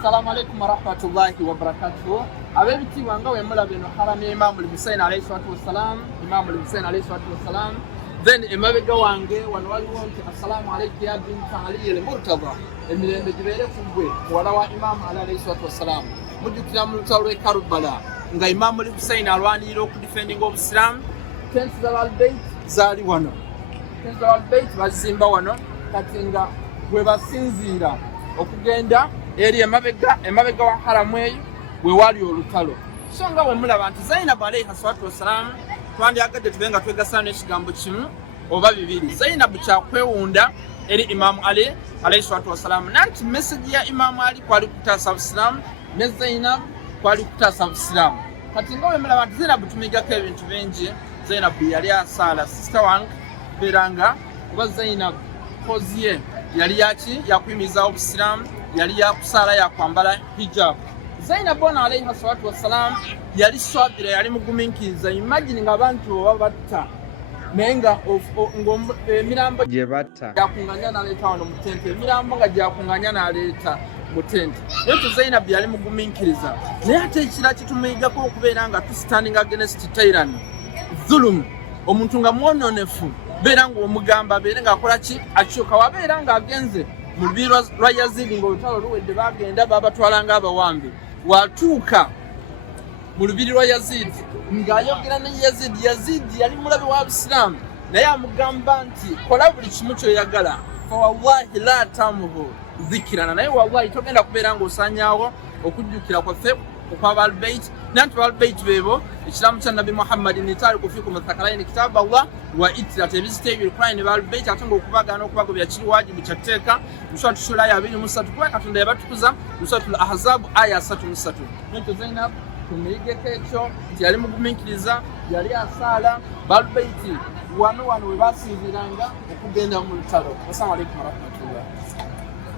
Assalamu alaikum warahmatullahi wabarakatuh. Abebiti wanga wemula beno haram Imam al-Husayn alayhi salatu wassalam, Imam al-Husayn alayhi salatu wassalam. Then emabega wange wanwali wonke assalamu alayki ya bint Ali al-Murtada. Emirembe gibere kubwe wala wa Imam alayhi salatu wassalam. Mujukira mu lutalo Karbala nga Imam al-Husayn alwanira okudefending obuslam. Tents z'al-Bayt zali wano. Tents z'al-Bayt bazimba wano katinga bwe basinzira okugenda eri emabega wa haramu eyo we wali olutalo. So nga wemulaba nti Zainab alayhi salatu wassalam twandyagadde tubenga twegasana n'ekigambo kimu oba bibiri. Zainab kyakwewunda eri Imam Ali alayhi salatu wassalam nanti message ya Imam Ali kwali kutaasa Busilamu ne Zainab kwali kutaasa Busilamu. Kati nga wemulaba nti Zainab tumigako ebintu bingi. Zainab yali asaala sister wange beranga kuba Zainab kozi ye yali yaki yakuyimiza Obusilamu, yali yakusaala yakwambala hijab. Zainab alayhi salatu wassalam yali swabira, yali muguminkiriza. Imagine nga abantu babatta nenga emirambo gye batta yakunganya n'aleeta wano mu tente, emirambo nga gyakunganya n'aleeta mu tente. Yetu Zainab yali muguminkiriza, naye ate ekira kitumuyigako okubeera nga standing against tyranny, dhulum, omuntu nga mwononefu beera ng'omugamba abeere ng'akola ki akyuka, wabeera ng'agenze mu lubiri lwa Yazidi ng'olutalo luwedde bagenda babatwalanga abawambi, watuuka mu lubiri lwa Yazidi ng'ayogera ne Yazidi. Yazidi yali mulabe wa Busilamu naye amugamba nti kola buli kimu kyoyagala, fa wallahi la tamuhu dhikirana, naye wallahi togenda kubeera ng'osaanyaawo okujjukira kwaffe okwaba al-Bayt. Nanti al-Bayt bebo ekiramu kya Nabi Muhammad ni tariku fikum athaqalaini kitab Allah wa itrat ebizite ebirkwani ba al-Bayt ate ng'okubagana okubagobya kiri wajibu kyateeka. Mushatu shura ya 23 kuba Katonda yabatukuza Suratul Ahzab aya 33. Nanti Zainab tumuyigeko ekyo nti yali muguminkiriza, yali asaala al-Bayt wano we basinziranga okugenda mu lutalo. Assalamu alaikum warahmatullahi.